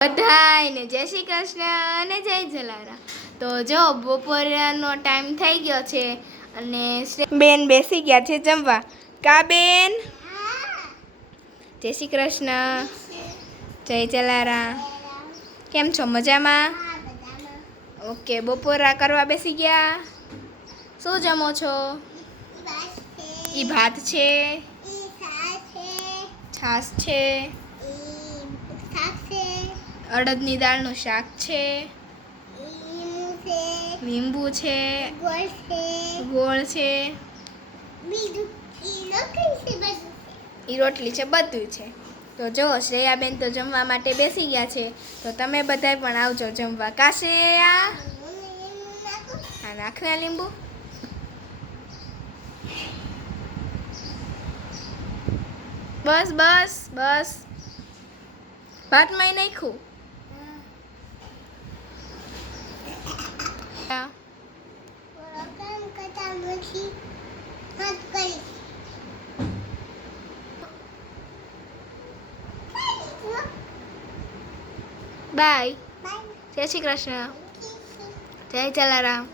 બધાયને જય શ્રી કૃષ્ણ અને જય જલારામ। તો જો બપોરનો ટાઈમ થઈ ગયો છે અને બેન બેસી ગયા છે જમવા। કા બેન? જય શ્રી કૃષ્ણ, જય જલારામ। કેમ છો? મજામાં? ઓકે, બપોરા કરવા બેસી ગયા? શું જમો છો? ઈ ભાત છે, છાશ છે, અડદની દાળનું શાક છે, લીંબુ છે, ગોળ છે, ઈ રોટલી છે, બધું છે। તો જો શ્રેયાબેન તો જમવા માટે બેસી ગયા છે, તો તમે બધાય પણ આવજો જમવા। કા શ્રેયા? હા, નાખને લીંબુ। બસ બસ બસ, ભાતમાંય નાખ્યું? બાય, જય શ્રી કૃષ્ણ, જય જલારામ।